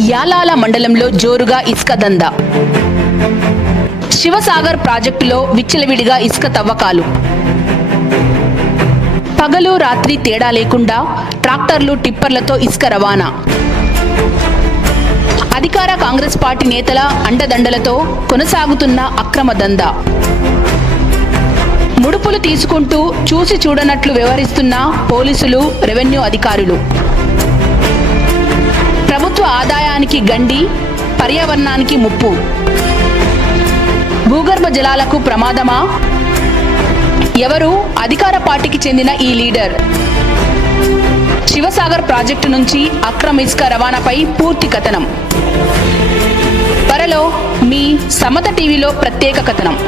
యాలాల మండలంలో జోరుగా ఇసుక దందా. శివసాగర్ ప్రాజెక్టులో విచ్చలవిడిగా ఇసుక తవ్వకాలు. పగలు రాత్రి తేడా లేకుండా ట్రాక్టర్లు టిప్పర్లతో ఇసుక రవాణా. అధికార కాంగ్రెస్ పార్టీ నేతల అండదండలతో కొనసాగుతున్న అక్రమ దందా. ముడుపులు తీసుకుంటూ చూసి చూడనట్లు వ్యవహరిస్తున్న పోలీసులు, రెవెన్యూ అధికారులు. ప్రభుత్వ ఆదాయానికి గండి, పర్యావరణానికి ముప్పు. భూగర్భ జలాలకు ప్రమాదమా? ఎవరు? అధికార పార్టీకి చెందిన ఈ లీడర్. శివసాగర్ ప్రాజెక్టు నుంచి అక్రమ ఇసుక రవాణాపై పూర్తి కథనం. త్వరలో మీ సమత టీవీలో ప్రత్యేక కథనం.